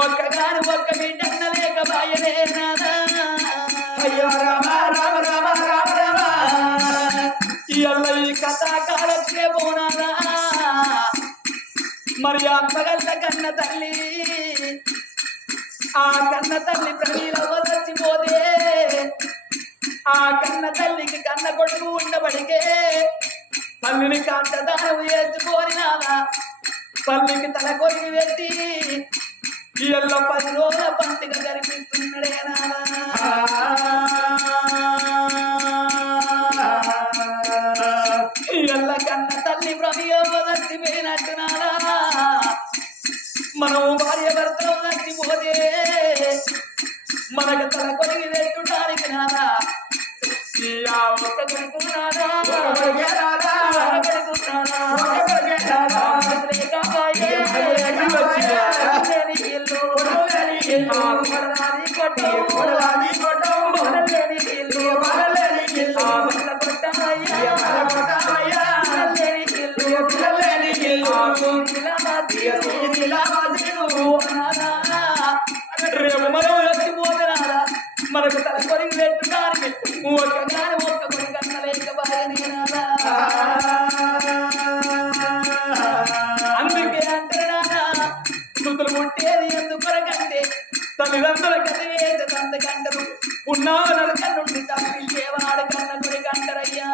ఒక్కగాని ఒక్క బిడ్డన్న లేక బాయనే నాదా అయ్యో రామ రామ రామ రామ రామ ఇయ్యాల ఈ కథాకాలక్షేపం నాదా మరి అమ్మగల్ల కన్న తల్లి ఆ కన్న తల్లి ప్రవీణవ్వ చచ్చిపోతే ఆ కన్న తల్లికి కన్న కొడుకు ఉండబడికే తల్లిని కంటదానం వేసుకొని నాదా తల్లికి తల కొరికి పెట్టి ఇళ్ళ 10 రోజుల పండుగ జరిపిస్తున్నాడే నాదా ఇళ్ళ కన్న తల్లి ప్రవీణవ్వ చచ్చిపోయినట్టు నాదా మనం భార్య భర్తలు చచ్చిపోతే మనకు తల కొరికి పెట్టుటానికి నాదా ఒక్క కొడుకు నాదా రేపు మనం చచ్చిపోతున్నారా మనకు తల కొరికి పెట్టుటానికి ఒక్కగాని ఒక్క కొడుకు అన్న లేక బాగా అందుకే అంటారా సుతులు పుట్టేది ఎందుకొరకంటే తల్లిదండ్రుల కథ వేసే తంతకంటరు ఉన్నావనల కన్నుండి తప్పించేవాడు కన్న కొడుకు అంటారయ్యా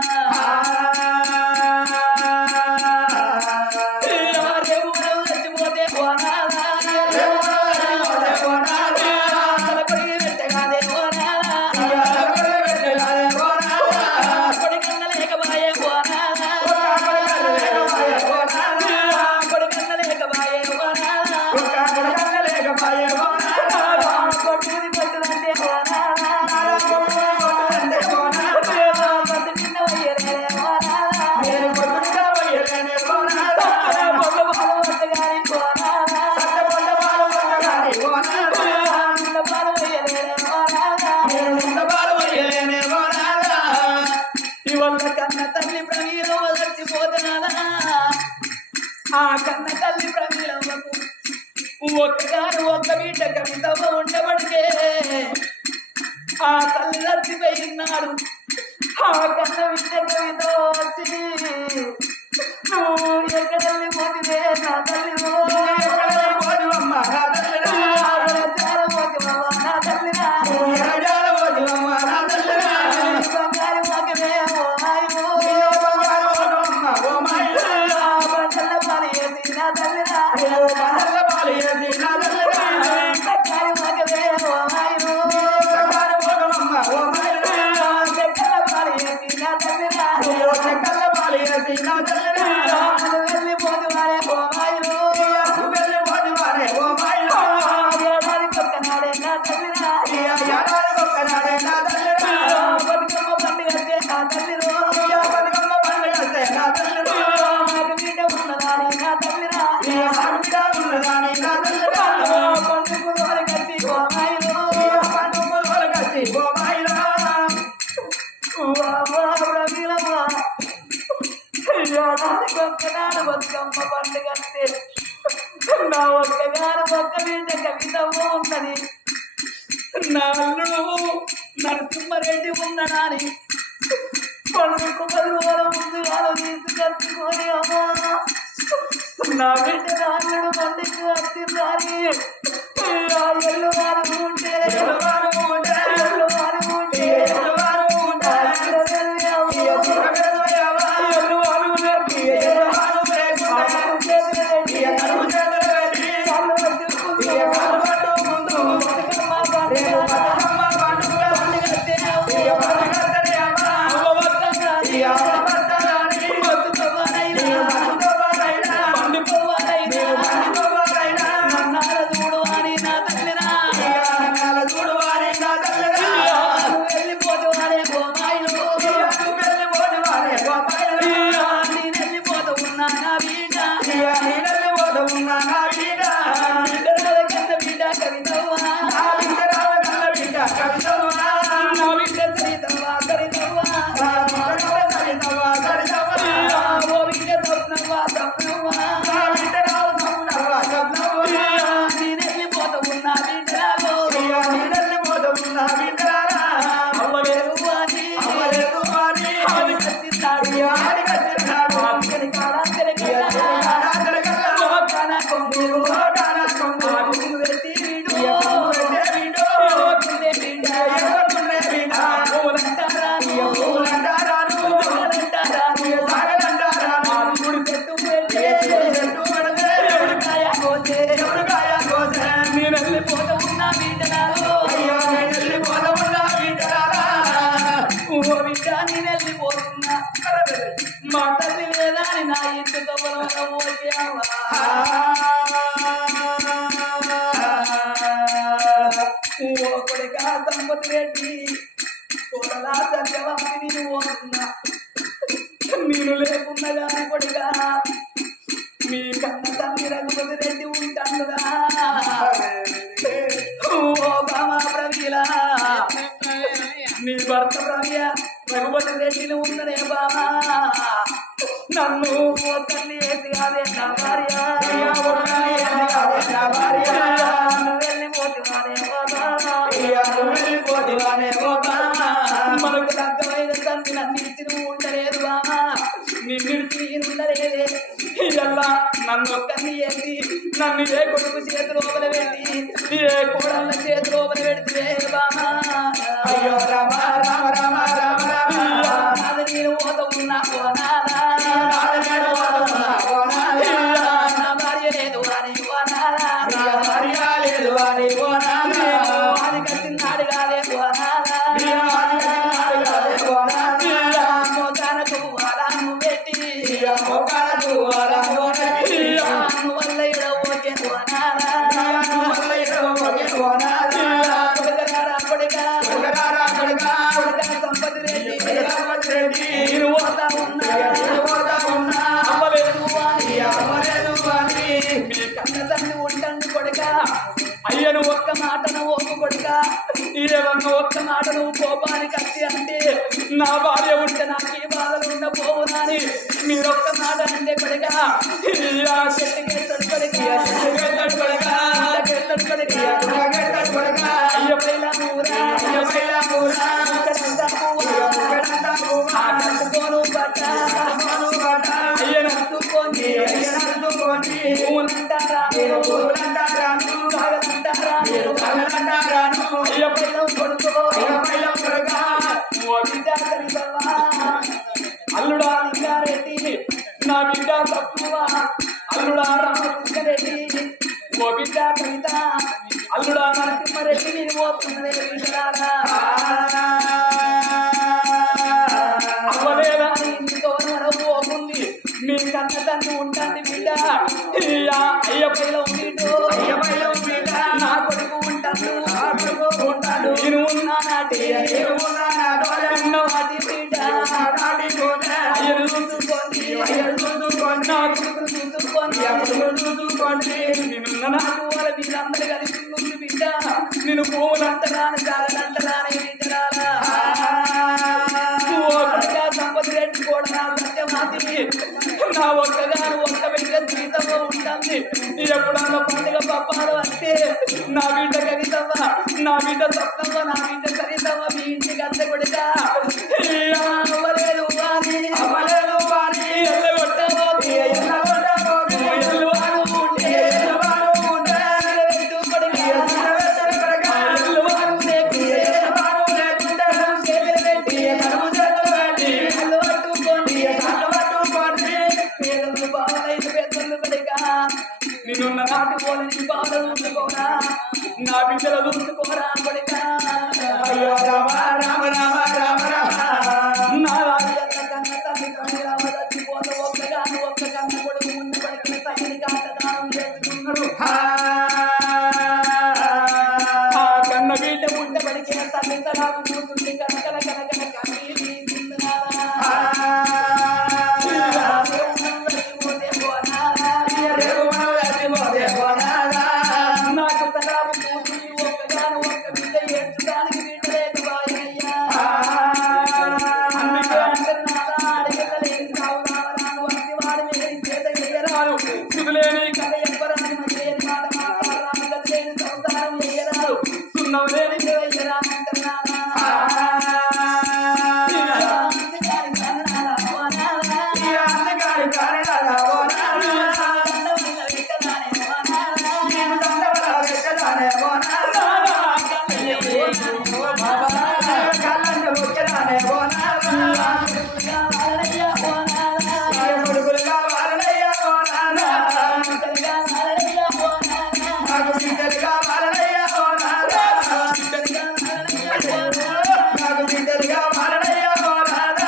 చచ్చిపోతే ఆ కన్న తల్లి ప్రవీణవ్వకు ఒక్కగాను ఒక్క బిడ్డ కవితవ్వ ఉండబడితే ఆ తల్లి చచ్చిపోయినాడు ఆ కన్న బిడ్డ కవిత వచ్చి నువ్వు ఎక్కడెళ్ళి పోతివే నా తల్లి ఒక్కనాడు బతుకమ్మ పండుగంటే నా ఒక్కగాను ఒక్క బిడ్డ కవితవ్వ ఉన్నది నా అల్లుడు నరసింహారెడ్డి ఉన్నడాని పండుగకు 10 రోజుల ముందుగా తీసుకొచ్చుకొని అమ్మా నా బిడ్డ నా అల్లుడు పండుగ వచ్చిందని ఎల్లు వారు ఉంటే బిడ్డలాలో అయ్యా నీడల్ని పోతున్నా బిడ్డలారా అవ్వలేదు అని అవ్వలేదు అని ఆది కచ్చినాడు అయ్యా ఆది కచ్చినాడు ఆదికని కాలాంతరి అయ్యా తిరగాడాదరగల్లా లోకాన కొంగులు లోకాన కొంగులు కొంగు పెట్టి వీడు అయ్యా కొంగు పెట్టే వీడు ఎవరుకునే వీడు ఎవరుకునే వీడు పూలంటారాను అయ్యా పూలంటారాను సాగలంటారాను అయ్యా సాగలంటారాను గుడి చెట్టు పెడితే చెట్టు పెడితే ఎవడు కాయ కోసే ఎవడు కాయ కోసే నేను వెళ్ళిపోతూ ఉన్నా బిడ్డలాలో అయ్యా నీడల్ని పోతున్నా బిడ్డలారా ఓ బిడ్డ నేను వెళ్ళిపోతున్నా మా తల్లి లేదా అని నా ఇంటి కవ్వడం ఓకేవా ఓ కొడుక సంపతి రెడ్డి కోడలా సత్యవాసి నేను పోతున్నా నేను లేకున్నా కానీ కొడుక మీ కన్న తల్లి రఘుపతి రెడ్డి ఉంటాడురా ఓ బామా ప్రవీల నీ భర్త ప్రవ్య రఘుపతి రెడ్డిని ఉన్నదే బామా నన్ను ఓ తల్లి వేసి అదే నా భార్య అయ్యా ఓ తల్లి వేసి అదే నా భార్య. నువ్వు వెళ్ళిపోతున్నానే బాబా అయ్యా నువ్వు వెళ్ళిపోతున్నానే బాబా మనకు తగ్గమైన తండ్రి నన్ను ఇచ్చి నువ్వు ఉండలేదు బామా నిన్నిడిచి నేను ఉండలేదే ఇలా నన్ను ఒక్కరిని వేసి నన్ను ఏ కొడుకు చేతి లోపల పెట్టి ఏ కోడళ్ళ చేతి లోపల పెడితే బామా అయ్యో రామ రామ రామ రామ రామ నాది నేను పోత ఉన్నా పోనాలా నాదనేడు వాడుతున్నా ఓనాలా. నా భార్య లేదు అని పోనాలా నా భార్య లేదు అని ఓనాలా. అది కట్టినాడు కాదే పోనాలా నీ ఆదిగన్నాడు కాదే ఓనాలా. మోకానకు అలాను పెట్టి ఇయ్య మోకాలకు అలాను పెట్టి. వల్ల ఇడ ఓకే పోనాలా ఇయ్య వల్ల ఇడవ ఒకే ఓనాలా. కొడుకరారా కొడుకా కొడుకరారా కొడుకా. కొడుకా సంపతి రెడ్డి కొడుకరామతి రెడ్డి. నేను పోతా ఉన్నా ఇయ్య నేను పోతా ఉన్నా. అవ్వలేదు అని ఇయ్య అవ్వలేదు అని. మీ కన్న తల్లి ఉంటాను కొడుక అయ్యను ఒక్క మాటను ఒప్పు కొడుక ఏమన్నా ఒక్క మాట నువ్వు కోపానికి వచ్చి అంటే నా భార్య ఉంటే నాకు ఈ బాధలు ఉండబోవునని మీరొక్క మాట అంటే కొడుక చెట్టుకెళ్తాడు కొడుక చెట్టుకెళ్తాడు కొడుక. చెట్టుకెళ్తాడు కొడుక కొడుకెళ్తాడు కొడుక. అయ్య పైలా ఊరా అయ్య పైలా ఊరా. ఇక్కడంతా పువ్వా. ఇక్కడంతా పువ్వా. ఆ కట్టుకోను బట్ట కట్టుకోను బట్ట. అయ్యను అత్తుకొని అయ్యనందుకోని. పువ్వులంటారా నేను పువ్వులంటారాను. సాగలంటారా నేను పగలంటారాను. అయ్య పైలం కొడుకో అయ్య పైల కొడుక. ఓ బిడ్డ కరితవ్వా అల్లుడా లింగారెడ్డి నా బిడ్డ తప్పువా అల్లుడా రామకృష్ణారెడ్డి ఓ బిడ్డ కవిత అల్లుడా నరసింహారెడ్డి నేను పోతున్నదే బిడ్డలారా అవ్వలేదా ఇంటితో పోతుంది మీ కన్న తండ్రి ఉంటుంది బిడ్డ అయ్య పైలం వీడు అయ్య పైల బిడ్డ. నా కొడుకు ఉంటాడు నా కొడుకు ఉంటాడు. నేను ఉన్నా నాటి నేను ఉన్నా నా తోడ. ఉన్న వాటి బిడ్డ నాటి తోడ. అయ్యను చూసుకొని అయ్య చూసుకోండి. నా కొడుకును చూసుకొని ఎవరు చూసుకోండి. నిన్న నాకు వాళ్ళ మీరందరూ కలిసి ఉంది బిడ్డ నేను పువ్వులంటరాని సాగలంటరాని బిడ్డరాలా సంపతి రెడ్డి కూడా నా సత్యమాతి నా ఒక్కగాను ఒక్క బిడ్డ సీతమ్మ ఉంటుంది ఎప్పుడన్నా పండుగ పప్పాలు అంటే నా బిడ్డ కవితమ్మ నా బిడ్డ సప్తమ్మ నా బిడ్డ సరితమ్మ మీ ఇంటికి అంత కొడుక అవ్వలేదు అని అవ్వలేదు అని. ఎల్లగొట్టబోతు ఎల్లగొట్టబోతు. ఎల్లువాడు ఉంటే ఎల్లవాడు ఉంటే. ఎల్లవెట్టు కొడుక ఎల్లవెత్తడి కొడుక. ఎల్లువాడు లేకుంటే ఎల్లవాడు లేకుంటే. చేతులు పెట్టి కడుపు చేతులు పెట్టి. కళ్ళు పట్టుకోండి కళ్ళు పట్టుకోండి. పేదలు బావలైన పెద్దలు కొడుక నిన్నున్న నాటి పోలి నీ బాధలు చూసుకోరా నా బిడ్డలు చూసుకోరా కొడుక అయ్యో రామ రామ రామ రామ రామ. నా రాజ్యాల కన్న తల్లి తల్లి రామ చచ్చిపోత ఒక్కగాను ఒక్క కన్న కొడుకు ముందు పడికిన తల్లిని కాంతదానం చేసుకున్నాడు ఆ కన్న బిడ్డ ముందు పడికిన తల్లి తలాపు కూతుంటే కనకన కనకన కన్నీళ్ళు తీసిందిరా చచ్చిపోతే పోనారా రేపు మనం చచ్చిపోతే పోనాలా. నాకు తలాపు కూతుంది ఒక్కగాను ఒక్క బిడ్డ ఏడ్చడానికి బిడ్డ లేక బాయయ్యా అందుకే అంటున్నారా అడగలేని సావురావరాను వంటి వాడి లేని చేత వేయరాను సుగులేని కథ ఎవ్వరాని మధ్యలేని మాట మాట్లాడరాను గదిలేని సంసారం వేయరాను ఉన్నావు లేని దేవయ్యరా అంటున్నానా అందగారి కారణాల ఓ నాన్న నేను దండవల వెచ్చదానే ఓ నాన్న బాబా కళ్ళంట వచ్చదానే ఓ నాన్న కొడుకులుగా వారనయ్యా ఓ నాన్న నాకు బిడ్డలుగా వారనయ్యా ఓ నాన్న నాకు బిడ్డలుగా వారనయ్యా ఓ నాన్న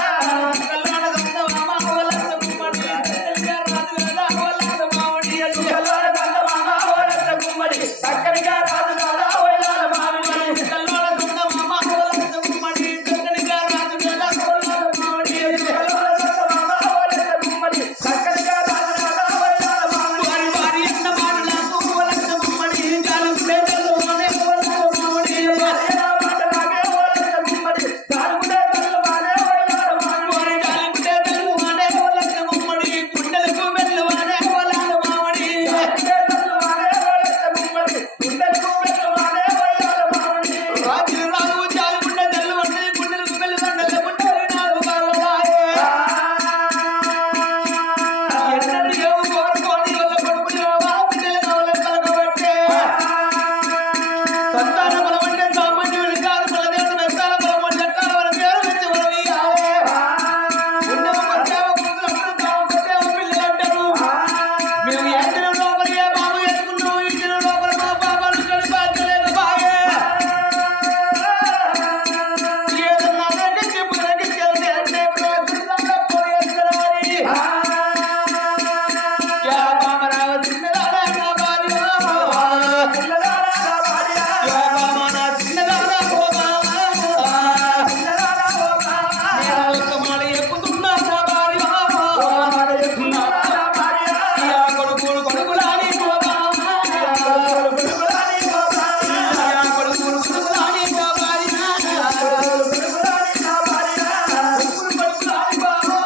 కల్లోడ దండ మామ ఓరత్త గుమ్మడి చక్కనిగా రాజు కాదా ఓయలాల మామిడి కల్లోడ దండ మామ ఓరత్త గుమ్మడి చక్కనిగా రాజు కాదా ఓయలాల మామిడి కల్లోడ దండ మామ ఓరత్త గుమ్మడి చక్కనిగా రాజు కాదా ఓయలాల మామిడి వారి వారి అన్న మాటలకు ఓరత్త గుమ్మడి గాలు లేదలు అనే ఓరత్త మామిడి వారిలా మాటలాగే ఓరత్త గుమ్మడి గాలుడే దల్లు వాడే ఓయలాల మామిడి వారి గాలుడే దల్లు వాడే ఓరత్త గుమ్మడి గుండెలకు వెల్లు వాడే ఓయలాల మామిడి గాలుడే దల్లు వాడే ఓరత్త గుమ్మడి గుండెలకు వెల్లు వాడే ఓయలాల మామిడి రాజులు రాజు జాలుగుండె దల్లు వాడే గుండెలకు వెల్లు వాడే గుండెలు నాలుగు బాలవాయే ఎన్నడు ఏవు కోరుకోని వల్ల కొడుకులు బిడ్డలు కావాలి పలకబట్టే సంతాన బలమంటే సామాన్యుని కాదు బలదేవుడు మెత్తాల బలమంటే చట్టాల వల్ల పేరు మెచ్చి బలవీయాలే ఉన్నవ పచ్చావ కూతురు తాము పచ్చావ పిల్లలు అంటారు మేము ఏ దినం లోపల ఏ బాబు ఎత్తుకున్నాము ఈ దినం లోపల మా బాబాను కడి బాధ్యలేదు బాయే ఏదన్నా అంటే చెప్పు అంటే ప్రవేశించాలి పోయేస్తున్నారని యా బామరావ చిన్నదాడా నా భార్య చిన్నదాడా నా భార్య యా బామన చిన్నదాడా ఓ బామ చిన్నదాడా ఓ బామ నేను ఒక్క మాట ఎక్కుతున్నా నా భార్య ఓ మాట ఎక్కుతున్నా నా భార్య యా కొడుకులు కొడుకులాని ఓ బామ యా కొడుకులాని ఓ బామ యా కొడుకులు కొడుకులాని ఓ భార్య యా కొడుకులు కొడుకులాని నా భార్య కొడుకులు కొడుకులాని బామ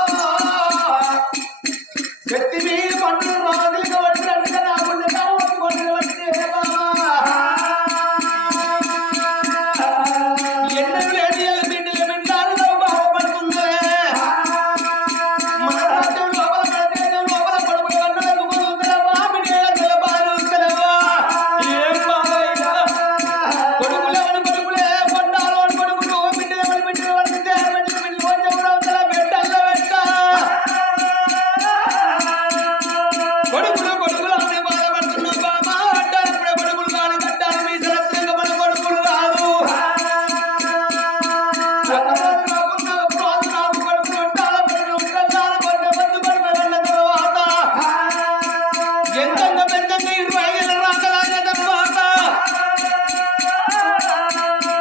వ్యక్తి మీద పండుగ రోజులుగా వచ్చినట్టుగా నా గుండెగా కొట్టుకొని వచ్చే బాబా ఎన్నడూ లేని ఎల్ల బిడ్డల బిడ్డలు బాధపడుతుందే మన రాజ్యం లోపల మన దేశం లోపల కొడుకులు అన్నలకు కొడుకులవా బిడ్డల బాధలు తెలవా ఏం బాధైనా కొడుకులవని కొడుకులే కొట్టాలని కొడుకులు బిడ్డలవని బిడ్డలు పడితే బిడ్డలు బిడ్డలు కొంచెం అవతల బిడ్డల్లో పెట్టా కొడుకులు కొడుకులు అని బాధపడుతున్నా బాబా అడ్డాలప్పుడే కొడుకులు కాని కట్టాలి మీ సరస్యంగా మన కొడుకులు కాదు ఒకరోజు నాకున్న ఒక రోజు నాకు కొడుకులు ఉంటాల కొడుకులు ఉంటాల కొడుకు బంధు పడిపోయిన తర్వాత ఎంతంగా పెద్దంగా 25 ఏళ్ళ రాకలాగే తర్వాత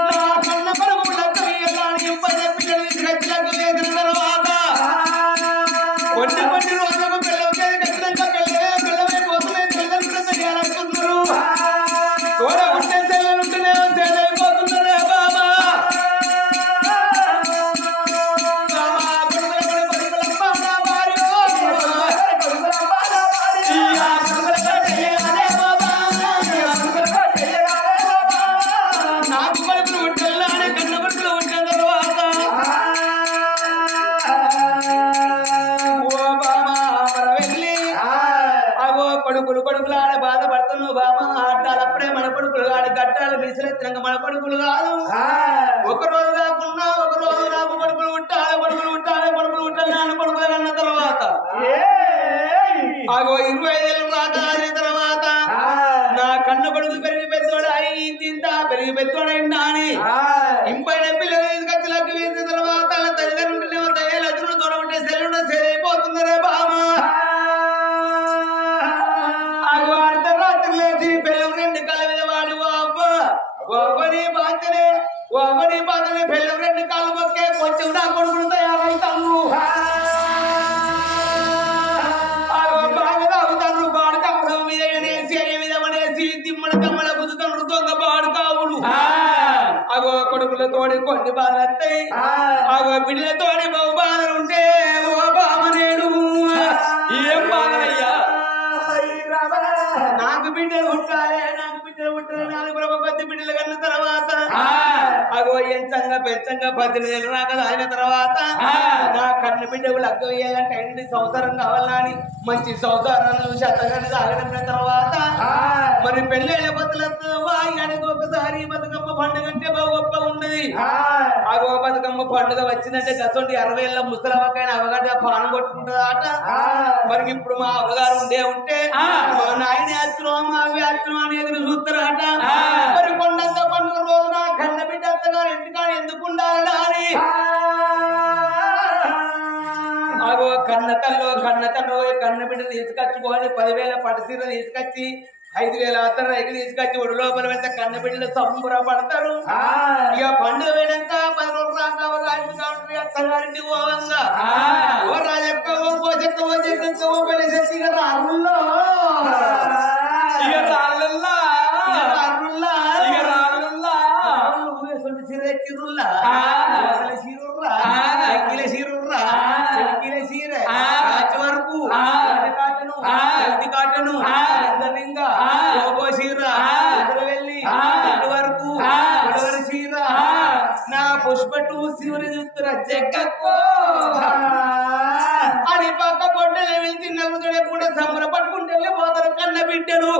నా కన్న కొడుకులకు ఇలాంటి పిల్లలు తీసుకొచ్చినాక వేసిన తర్వాత కొన్ని కొన్ని రోజులకు పిల్లలు ఖచ్చితంగా పిల్లమైపోతున్నాయి తల్లిదండ్రులు తయారవుతున్నారు కూడా ఉంటే సెల్లలు ఉంటేనే సేల్ అయిపోతున్నారే బాబా నాకు కొడుకులు ఉంటల్లానే కన్న కొడుకులు ఉంటే తర్వాత ఓ బామా మన వెళ్ళి అగో కొడుకులు కొడుకులాడ బాధపడుతున్నావు బామా ఆటాలప్పుడే మన కొడుకులు ఆడ గట్టాలు విసిరెత్తినాక మన కొడుకులు కాదు ఒక రోజు కాకున్నా ఒక రోజు నాకు కొడుకులు ఉంటాలి కొడుకులు ఉంటాలి కొడుకులు ఉంటాలి నాన్న కొడుకులు అన్న తర్వాత అగో 25 ఏళ్ళు రాకాలి తర్వాత నా కన్న కొడుకు పెరిగి పెద్దోడు అయి తింటా పెరిగి పెద్దోడైందా అని ఇంపైన పిల్లలు తీసుకొచ్చి లగ్గు వేసిన తర్వాత తల్లిదండ్రులు దయ్యాలు అదురు తోడబట్టే సెల్లుండ సేరైపోతుందరే బామా అగో అర్ధరాత్రి లేచి పెళ్ళం 2 కళ్ళ మీద వాడు అవ్వని బాధనే పెళ్ళం 2 కాళ్ళు మొక్కే కొంచెం నా కొడుకులు తయారవుతాము బాగా అవుతాను బాడు కావడం మీద అనేసి తిమ్మడ కమ్మల గుద్దుతాను దొంగ బాడు కావులు అగో కొడుకుల తోడి కొన్ని బాధలు వస్తాయి అగో బిడ్డల తోడి బహు బాధలు ఉంటే ఓ బామనేడు ఏం బాధలయ్యా నాకు బిడ్డలు పుట్టాలి 4 బిడ్డలు 4 కొద్ది బిడ్డలు కన్న తర్వాత అగో ఎంచంగా పెంచంగా 18 నెలలు నాకు అయిన తర్వాత నా కన్ను బిడ్డకు లగ్గ వేయాలంటే 8 సంవత్సరం కావాలని మంచి సంవత్సరాన్ని చూసి అత్తగారిని తాగడం తర్వాత మరి పెళ్ళైన బతులతో వాయికి ఒకసారి బతుకమ్మ పండుగ అంటే బాగా గొప్ప ఉన్నది. అగో బతుకమ్మ పండుగ వచ్చిందంటే గతండి 60 ఏళ్ళ ముసలవకైనా అవగారి పానం కొట్టుకుంటుందట. మరి ఇప్పుడు మా అవగారు ఉంటే మా నాయన యాత్రం మా వ్యాత్రం అని ఎదురు చూస్తారట. మరి కొండంత పండుగ రోజున కన్న బిడ్డ అత్తగారు ఇంటికాడ ఎందుకు ఉండాలి అని అగో కన్న కన్న బిడ్డ తీసుకొచ్చుకోవాలి 10,000 పట్టుసీర తీసుకొచ్చి 5,000 అత్తరు రైతు తీసుకొచ్చి ఒడి లోపల పెడితే కన్న బిడ్డలు సంబరపడతారు. ఇక పండుగ పోయినాక 10 రోజులు రాక అత్తగారింటి పోవంగా ఓ రాజక్క ఓ పోచక్క ఓ జగ్గక్క ఓ పెళ్లి శక్తి కదా అరుల్లో పుష్పటు శివుని చూస్తున్నా జగ్గక్కో అని పక్క పొట్టలే వెళ్తే నవ్వుతాడే కూడా సంబర పట్టుకుంటే పోతారు కన్న బిడ్డలు.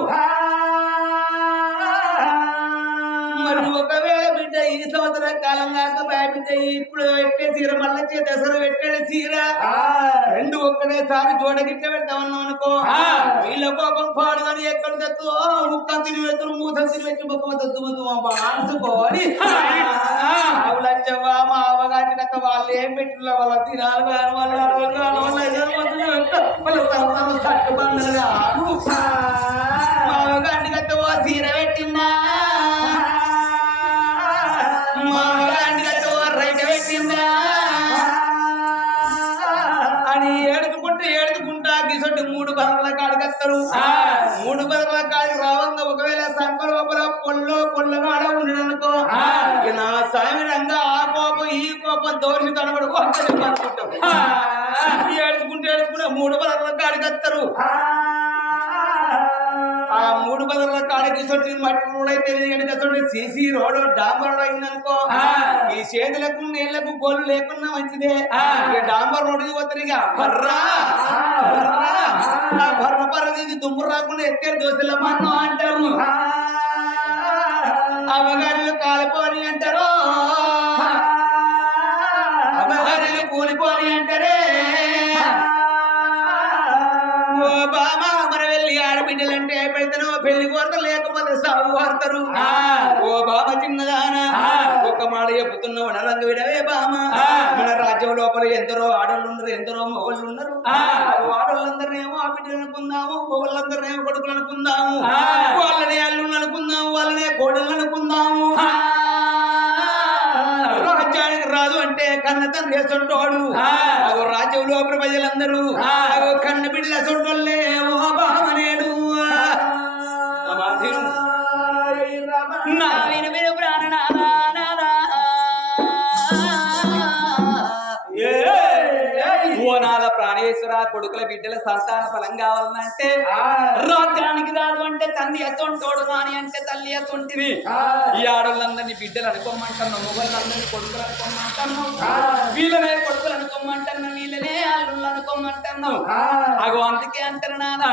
మరి ఒకవేళ బిడ్డ ఈ సంవత్సరం కాలం కాక బిడ్డ ఇప్పుడు పెట్టే చీర మళ్ళీ దసరా పెట్టాడు చీర 2 ఒక్కడేసారి జోడగిట్ట పెడతామన్నాం అనుకో వీళ్ళ కోపం పాడు కానీ ఎక్కడ తెచ్చు ముక్క తిని పెడుతురు మూత తిని పెట్టి బొక్క తద్దు అనుకోని అవులచ్చవ్వా మా అవగాని కథ వాళ్ళు ఏం పెట్టిన వాళ్ళ తినాలి కానీ వాళ్ళ సట్టు బండలు మా అవగాని కథ చీర పెట్టిందా మా అవగాని కథ రైట పెట్టిందా అని ఏడుచుకుంటా గిసొట్టి 3 బర్రెల కాడికత్తరు. 3 బర్రెల కాడికి రావంగా ఒకవేళ సంకల లోపల పొల్లగాడ ఉండడనుకో నా సామిరంగా ఆ కోపం ఈ కోపం దోషి కనబడు అనుకుంటాం. ఏడుచుకుంటే 3 బర్రెల కాడికత్తరు. ఆ 3 బర్రెల కాడికి మట్టి రోడ్ అయితే సీసీ రోడ్ డాంబర్ రోడ్ అయిందనుకో ఈ చేతులకు నీళ్లకు గోళ్ళు లేకున్నా మంచిదే. డాంబర్ రోడ్ పోతారుగా బర్రా బర్ర బర్రది దుమ్ము రాకుండా ఎత్తే దోశల మన్ను అంటారు. అవగారిలు కాలిపోని అంటారు అవగారిలు కూలిపోని అంటారే. ఓ బామా మన వెళ్ళి ఆడబిడ్డలంటే పెడతాను పెళ్లి కోరతారు లేకపోతే సాగు కోరతారు. ఓ బామ చిన్నదానా ఒక్క మాట చెబుతున్నావు నరంగ విడవే బామ. మన రాజ్యం లోపల ఎందరో ఆడళ్ళు ఉన్నారు ఎందరో మొగళ్ళు ఉన్నారు. ఆడవాళ్ళందరినేమో ఆ బిడ్డలు అనుకుందాము మొగళ్ళందరినేమో కొడుకులు అనుకుందాము వాళ్ళనే అల్లుళ్ళు అనుకుందాము వాళ్ళనే కోడళ్ళు అనుకుందాము. రాజ్యానికి రాదు అంటే కన్న తండ్రి సొంటోడు రాజ్యం లోపల ప్రజలందరూ కన్న బిడ్డల సొంటోళ్ళే ఓ బామనేడు నా విను ప్రాణనాదా ఓ నాద ప్రాణేశ్వర కొడుకుల బిడ్డల సంతాన ఫలం కావాలంటే రాజ్యానికి రాదు అంటే తండ్రి ఎసొంటోడు రాని అంటే తల్లి ఎసొంటివి. ఈ ఆడోళ్ళందరినీ బిడ్డలు అనుకోమంటున్నావు మొగళ్ళందరినీ కొడుకులు అనుకోమంటున్నావు వీళ్ళనే కొడుకులు అనుకోమంటున్నావు వీళ్ళనే అల్లుళ్ళు అనుకోమంటున్నావు. అగో అందుకే అంటారు నాదా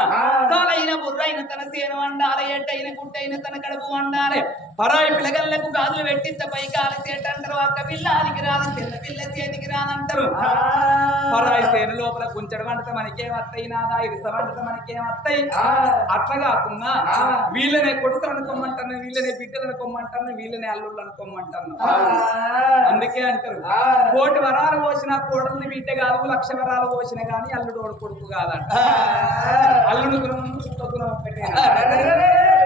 తాలైన బుర్రైన తన సేను వండాలి ఎట్టయిన గుట్టైన తన కడుపు వండాలి. పరాయి పిల్లగళ్ళకు గాజులు పెట్టింత పై కాలి సేట అంటారు. అక్క పిల్లానికి రాదు చిన్న పిల్ల చేతికి రాదంటారు. పరాయి సేను లోపల గుంచడం అంటే మనకేం వస్తాయి నాదా ఇరుస వండితే మనకేం వస్తాయి. అట్లా కాకుండా వీళ్ళనే కొడుకులు అనుకోమంటాను వీళ్ళనే బిడ్డలు అనుకోమంటాను వీళ్ళనే అల్లుళ్ళు అనుకోమంటాను. అందుకే అంటారు కోటి వరాలు పోసిన కోడల్ని బిడ్డ కాదు 1,00,000 వరాలు పోసిన కానీ అల్లుడు కొడుకు కాదంట. అల్లుడు గుణం ఒకటే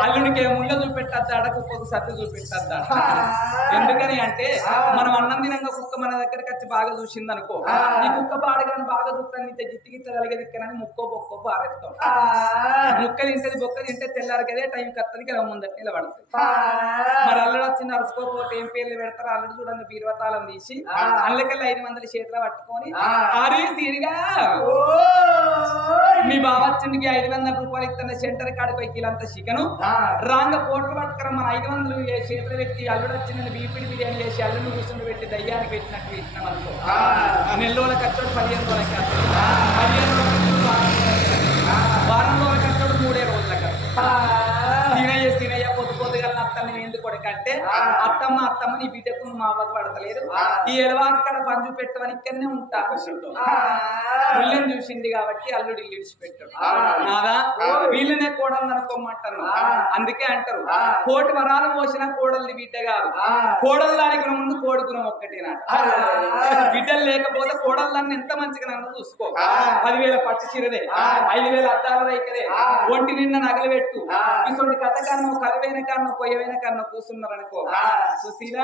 అల్లుడికి ముళ్ళ చూపెట్టద్దా కుక్కకు సత్తు చూపెట్టద్దా. ఎందుకని అంటే మనం అన్నం తినంగా కుక్క మన దగ్గరికి వచ్చి బాగా చూసింది అనుకో ఈ కుక్క పాడగాని బాగా చూస్తాను గిత్తి గిత్త కలిగేది కానీ ముక్కో బొక్కో పారేస్తాం. ముక్క తింటది బొక్క తింటే తెల్లారు కదే టైం కత్తది కదా ముందట నిలబడుతుంది. మరి అల్లుడు వచ్చి నడుచుకోకపోతే ఏం పేర్లు పెడతారు. అల్లుడు చూడండి బీరువతాళం తీసి అల్లకెళ్ళి 500 చేతులు పట్టుకొని ఆరే తీరిగా మీ బావ వచ్చిండికి 500 రూపాయలు ఇస్తున్న సెంటర్ కాడికి కిలంత చికెను రాంగ కోట్లు పట్టుకురా మన 500 చేతులు పెట్టి అల్లుడు వచ్చిందని బీపీడి బిర్యానీ చేసి అల్లుడు కూర్చుని పెట్టి దయ్యానికి పెట్టినట్టు పెట్టినాం అనుకో నెల రోజుల ఖర్చు 15 రోజులకి 15 రోజులకి వారం రోజుల ఖర్చు 3 రోజుల సీనయ్య పొద్దుగా అత్తమ్మ ఎందుకు కొడుకంటే అత్తమ్మ నీ బిడ్డకు మా అవ్వకు పడతలేదు ఈ ఎలవాక్కడ పంజు పెట్టమని ఇక్కడనే ఉంటా పిల్లని చూసింది కాబట్టి అల్లుడు విడిచిపెట్టాడు నాదా వీళ్ళనే కోడలు అనుకోమంటాను అందుకే అంటారు కోటి వరాలు మోసిన కోడల్ని బిడ్డ కాదు కోడలు దానికి ముందు కోడి గుణం ఒక్కటేనా బిడ్డలు లేకపోతే కోడలు దాన్ని ఎంత మంచిగా నన్ను చూసుకో 10,000 పట్టు చీరదే 5,000 అద్దాల రైకరే ఒంటి నిన్న నగలు పెట్టు ఇటువంటి కథ కన్నా కలవైన కన్నా పొయ్యవైన కన్నా కూర్చున్నారు అనుకో సుశీల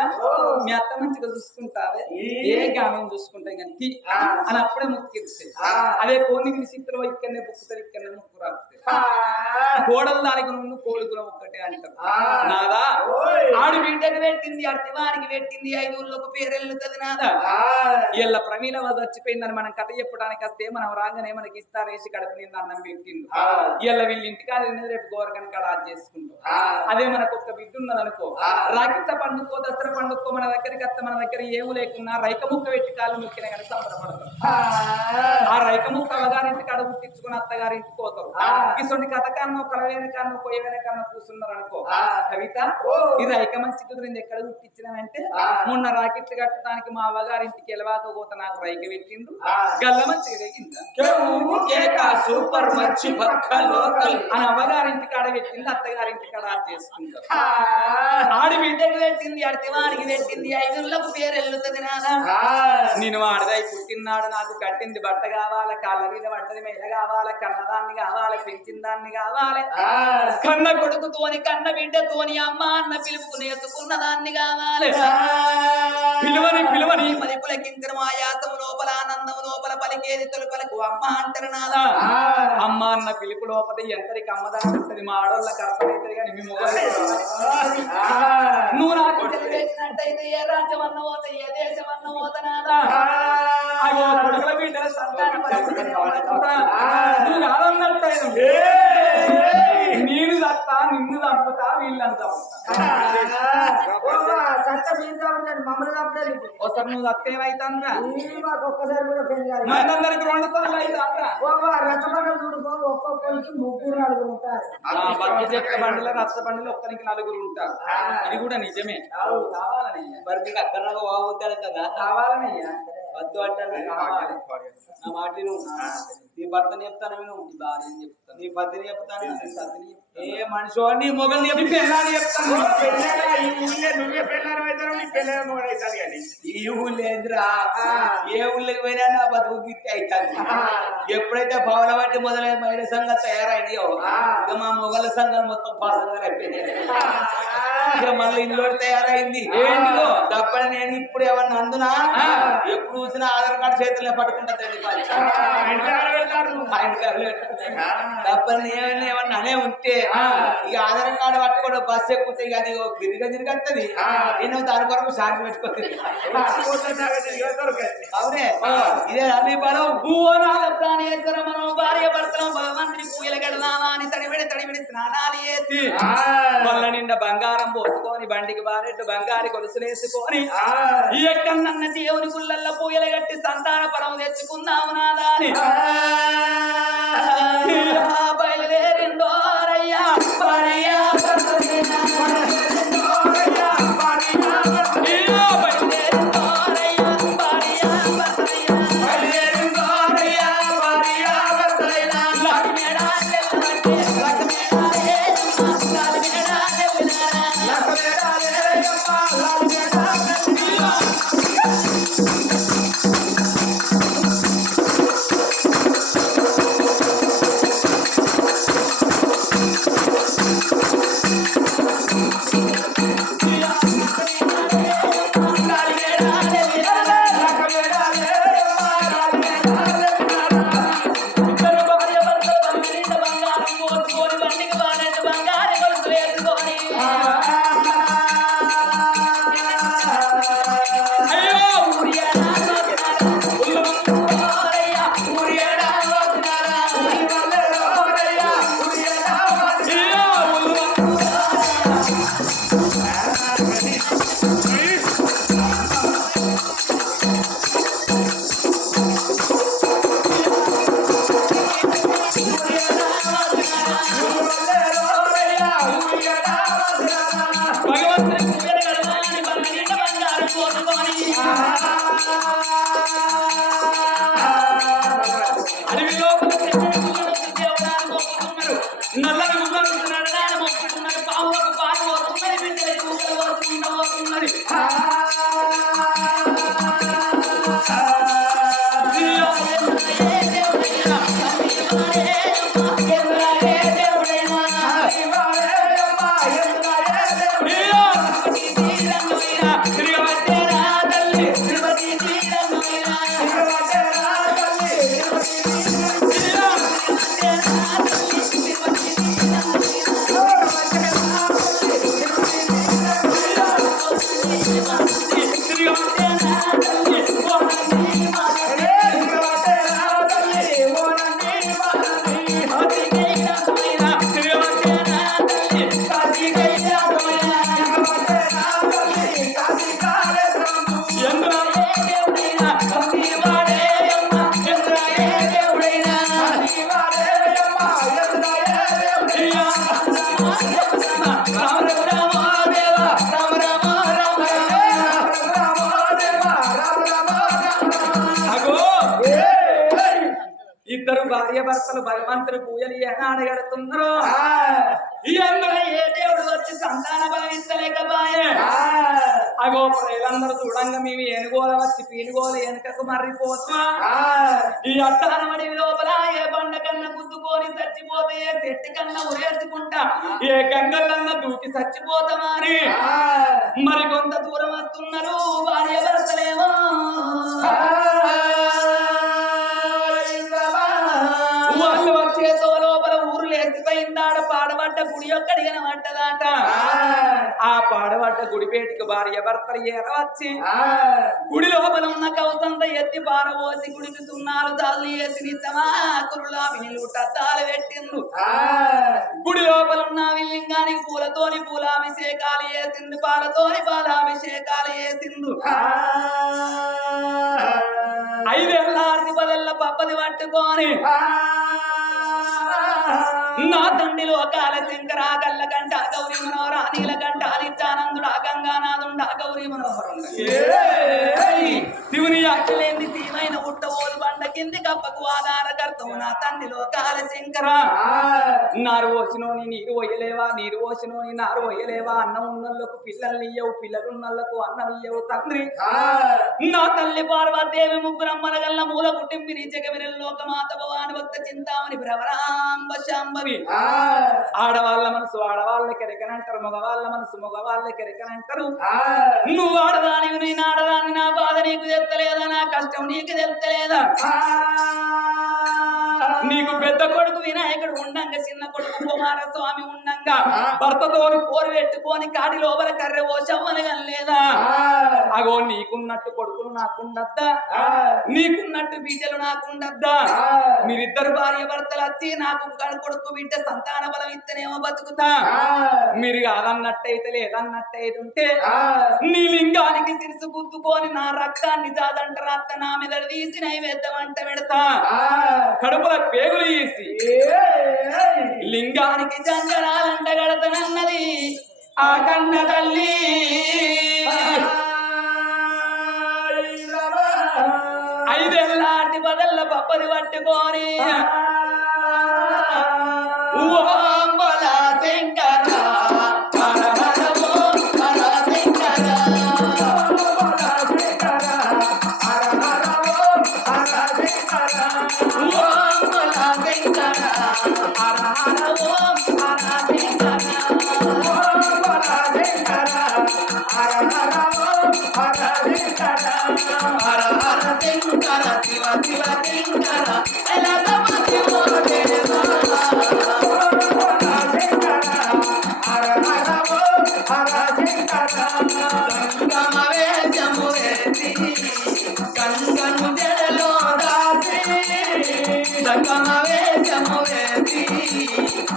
మీ అత్త మంచిగా చూసుకుంటావే ఏ గానం చూసుకుంటాయి కానీ అని అప్పుడే ముక్కిస్తే అదే కోనికి విచిత్రం ఇక్కడనే బుక్కుతారు ఇక్కడనే ముక్కు రాస్తే కోడలు దానికి ముందు కోడుకుల ఒక్కటే అంటారు నాదా ఆడు బిడ్డకు పెట్టింది అర్తివానికి పెట్టింది 5 ఊళ్ళకు పేరెళ్ళుతుంది నాదా ఇలా ప్రమీల చచ్చిపోయిందని మనం కథ చెప్పడానికి వస్తే మనం రాగానే మనకి ఇస్తారేసి కడుపు నింద అన్నం పెట్టింది ఇలా వీళ్ళ ఇంటికాడ రేపు గోరకని కాడ చేసుకుంటాం అదే మనకు ఒక బిడ్డ ఉన్నది అనుకో రాకిట్ల పండుకో దసరా పండుకో మన దగ్గరికి వస్తే మన దగ్గర ఏమి లేకున్నా రైక ముక్క పెట్టి కాళ్ళు ముక్కిన కానీ సంబరపడతాం ఆ రైక ముక్క అమ్మగారింటి కాడ పుట్టించుకుని అత్తగారింటికి పోతారు ఇటువంటి కథ కన్నా కలవేన కన్నా పొయ్యవేన కన్నా కూర్చున్నారు అనుకో కవిత ఈ రైక మంచి కుదిరింది ఎక్కడ పుట్టించినానంటే మొన్న రాకెట్లు కట్టడానికి మా అవ్వగారింటికి వెళ్ళవాకపోతే నాకు రైక పెట్టిండు గల్ల మంచిగా సూపర్ మంచి అని అవ్వగారింటి కాడ పెట్టింది అత్తగారింటి కాడ చేసుకుంటారు ఆడి బిడ్డకి పెట్టింది అడివాడికి పెట్టింది 5 ఊళ్ళకు పేరు వెళ్ళుతుంది నాదా నేను ఆడదై పుట్టినాడు నాకు కట్టింది బట్ట కావాలి కాళ్ళ మీద పడ్డది మెల్ల కావాలి కన్నదాన్ని కావాలి పెంచిన దాన్ని కావాలి కన్న కొడుకుతోని కన్న బిడ్డతోని అమ్మ అన్న పిలుపుకు నేర్చుకున్న దాన్ని కావాలి పిలువని మరి పులకించిన ఆయాసం లోపల ఆనందం లోపల పలికేది తొలుపలకు అమ్మ అంటారు నాదా అమ్మ అన్న పిలుపు లోపల ఎంతరికి అమ్మదాన్ని ఉంటుంది మా ఆడోళ్ళకి అర్థమైతుంది కానీ మీ మొగలు నువ్వు నాకు తెలివేసినట్టయితే ఏ రాజ్యం అన్న పోతే ఏ దేశం అన్న పోతనాదా అయ్యో కొడుకుల బిడ్డల సంతాన పరిస్థితి నువ్వు కాదన్నట్టు నేను చస్తా నిన్ను చంపుతా వీళ్ళని ఒకసారి నువ్వు చస్తే ఏమైతుందిరా ఒక్కసారి కూడా పెళ్లి మనందరికి 2 సార్లు అవుతుందిరా రచ్చబండలు చూడుకో ఒక్కొక్కరికి 3-4 ఉంటారు బట్టి చెక్క బండిలో రచ్చ బండిలో ఒక్కరికి 4 ఉంటారు ఇది కూడా నిజమే కావాలని మరి అక్కడ బాగుంటారు కదా కావాలనయ్యా వద్దు అంటారు నా మాట నీ భర్తని చెప్తాను నేను నీ భార్యని చెప్తాను నీ భర్తని చెప్తాను ఏ మనిషి నీ మొగల్ని పెళ్ళాని చెప్తాను నువ్వే పెళ్ళారు అవుతారు నీ పెళ్ళ మొగలు అవుతారు కానీ ఈ ఊళ్ళేంద్రా ఏ ఊళ్ళకి పోయినా నా బతుకు గిత్తి అవుతాను ఎప్పుడైతే భవన బట్టి మొదలైన మహిళ సంఘం తయారైనాయో ఇక మా మొగల సంఘం మొత్తం పాసంగా అయిపోయినాయి ఇక మళ్ళీ ఇంట్లో తయారైంది ఏంటిదో తప్పని నేను ఇప్పుడు ఏమన్నా అందునా ఎప్పుడు చూసినా ఆధార్ కార్డు చేతుల్లో పట్టుకుంటా తప్పని ఏమన్నా అనే ఉంటే ఇక ఆధార్ కార్డు పట్టుకోవడం బస్సు ఎక్కుతే ఇక అది తిరిగత్తది నేను దాని కొరకు సాక్షి పెట్టుకోతుంది అవునే ఇదే అన్ని బలం భూవనాల ప్రాణేశ్వర మనం భార్య భర్తలం భగవంతుని పూయల గడదామా అని తడివిడి స్నానాలు చేసి వాళ్ళ నిండా బంగారం పోసుకొని బండికి బారెట్టు బంగారు గొలుసులేసుకొని ఎక్కడన్న దేవుని గుళ్ళల్లో పూయలు కట్టి సంతాన పరం తెచ్చుకుందాము నాదాని బయలుదేరిందో రయ్యా ఉండబోతున్నది ఇద్దరు భార్య భర్తలు భగవంతుడు పూజలు ఏనాడు గడుతున్నారు ఈ అందరూ ఏ దేవుడు వచ్చి సంతాన బలమించలేకపోయే అగో ప్రజలందరూ చూడంగా మేము ఏనుగోల వచ్చి పీనుగోలు వెనుకకు మర్రిపోతామా ఈ అట్టానమడి లోపల ఏ బండ కన్నా గుద్దుకొని చచ్చిపోతే ఏ చెట్టు కన్నా ఉరేసుకుంటా ఏ గంగలన్నా దూకి చచ్చిపోతామా అని మరి కొంత దూరం వస్తున్నారు భార్య భర్తలేమో వాళ్ళు వచ్చేతో లోపల ఊరు లేచిపోయిందాడ పాడబడ్డ గుడి ఒక్కడి కనబడ్డదాట ఆ పాడబడ్డ గుడిపేటికి భార్య భర్తలు ఏరవచ్చి గుడి లోపల ఉన్న కవసంత ఎత్తి పారబోసి గుడికి సున్నాలు తల్లి వేసి నిత్తమా కురులా వినిలుటాలు పెట్టిండు గుడి లోపల ఉన్న విల్లింగానికి పూలతోని పూలాభిషేకాలు వేసిండు పాలతోని పాలాభిషేకాలు వేసిండు 5 ఏళ్ళ 6 పదెళ్ళ పప్పది పట్టుకొని నా తండ్రి లోకాల శంకర కళ్ళకంట గౌరీ మనోహర నీలకంఠ నిత్యానందుడా గంగానాథుడా గౌరీ మనోహరుడు శివుని అచ్చలేంది సీమైన ఉట్టబోలు బండ కింది కప్పకు ఆధారకర్తవు నా తండ్రి లోకాల శంకర నారు పోసినోని నీరు పోయలేవా నీరు పోసినోని నారు పోయలేవా అన్నం ఉన్నోళ్ళకు పిల్లలు ఇయ్యవు పిల్లలున్నోళ్ళకు అన్నం ఇయ్యవు తండ్రి నా తల్లి పార్వతీదేవి ముగ్గురమ్మల గల్ల మూల కుటుంబిని జగమిని లోకమాత భవాని భక్త చింతామణి భ్రవరాంబ శాంభవి ఆడవాళ్ళ మనసు ఆడవాళ్ళకి ఎరకనంటారు మగవాళ్ళ మనసు మగవాళ్ళకి ఎరకనంటారు నువ్వు ఆడదానివి నేను ఆడదాన్ని నా బాధ నీకు తెలుస్తలేదా నా కష్టం నీకు తెలుస్తలేదా నీకు పెద్ద కొడుకు వినాయకుడు ఉండంగా చిన్న కొడుకు కుమారస్వామి ఉండంగా భర్తతో పోరు పెట్టుకొని కాడి లోపల కర్రె పోసవ్వనగా లేదా అగో నీకున్నట్టు కొడుకులు నాకుండద్దా నీకున్నట్టు బీజలు నాకుండద్దా మీరిద్దరు భార్య భర్తలు వచ్చి నాకు కొడుకు బిడ్డ సంతాన బలం ఇస్తేనేమో బతుకుతా మీరు కాదన్నట్టయితే లేదన్నట్టయితే ఉంటే నీ లింగానికి సిరుసు గుద్దుకొని నా రక్తాన్ని జాదంట రక్త నా మీద తీసి నైవేద్యం అంట పెడతా కడుపుల పేగులు తీసి లింగానికి జంజరాలంట గడతనన్నది ఆ కన్న తల్లి 5 ఏళ్ళ 6 పదెళ్ళ పప్పది పట్టుకొని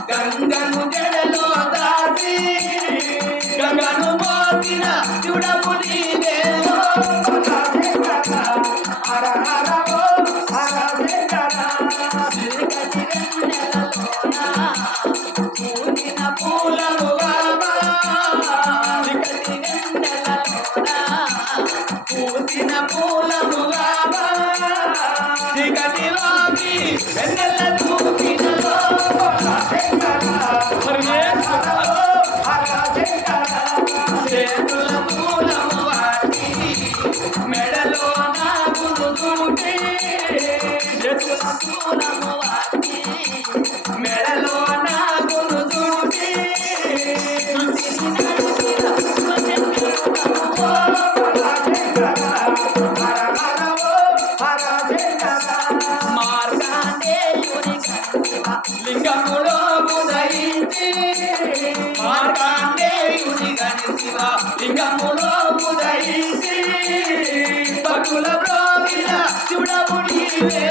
గంగను జడలో దాసి గంగను మోసిన చూడము నీవేమో పూసిన పూలముగా పూసిన పూలముగా చికటి వాపి వెన్నెల చూపినలో చేతుల ఆద్యుడవు నీవే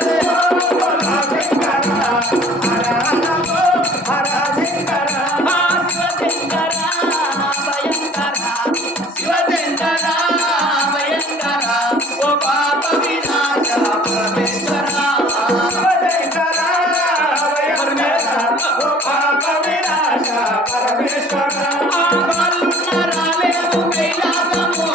శివశంకర భయంకర ఓ పాప వినాశ పరమేశ్వర రాలేము కైలాసము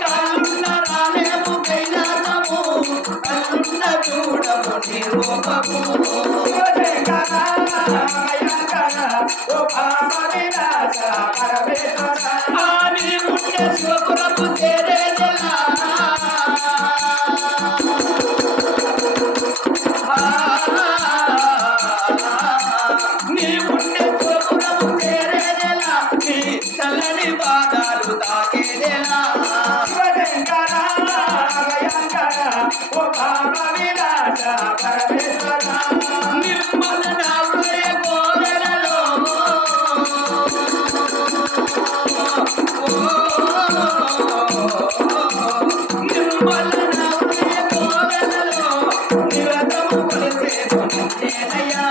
కాలున్న రాలేము కైలాసము కల్లున్న చూడము నిరూపము నీ ఉండే శివపురము చేరేదెలా నీ ఉండే శివపురము చేరేదెలా నీ చల్లని పాదాలు తాకేదెలా నిర్మల నావయ కోవెలలో నిర్మల నావయ కోవెలలో నిరతము కొలిసేను నిన్నేనయ్యా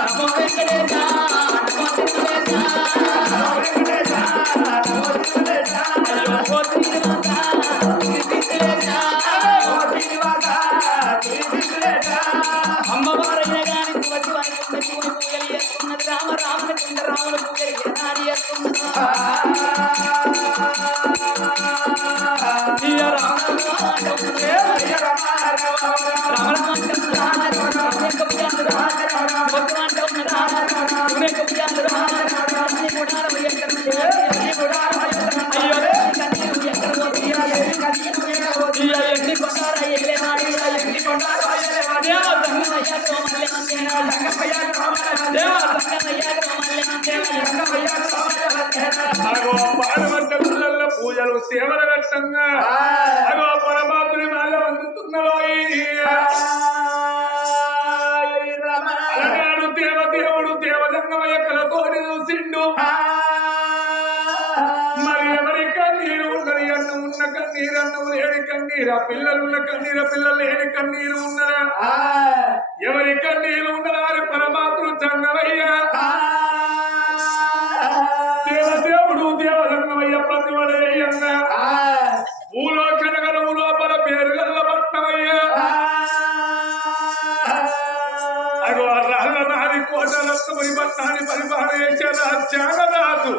నమో వెంకటేశ నమో శివలేశ అయ్యో ఓ శ్రీనివాస అమ్మవారయ్య గాని శివశివాని శివుని పూజలు చేస్తున్నది రామ రాముని కుండ రాముని పూజలు ఏనాడు చేస్తున్నదా పూజలు సేవల లక్ష్యంగా అగో పరమాత్ముని మాల అందుతున్నలో అలనాడు దేవదేవుడు దేవదంగమయ్య కలతోటి చూసిండు మరి ఎవరి కన్నీరు ఉన్నది అన్న ఉన్న కన్నీరు అన్నం లేని కన్నీరు ఆ పిల్లలున్న కన్నీరు పిల్లలు లేని కన్నీరు ఉన్నదా ఎవరి కన్నీరు ఉన్నదా అని పరమాత్ముడు చంగమయ్య దేవదేవుడు దేవదంగమయ్య ప్రతివడయ్యన్న భూలోక నగరము లోపల పేరు గల్ల పట్టమయ్య అగో రాళ్ళ నాది కోట రత్నమని పట్టాన్ని పరిపాలన చేసిన త్యాగరాజు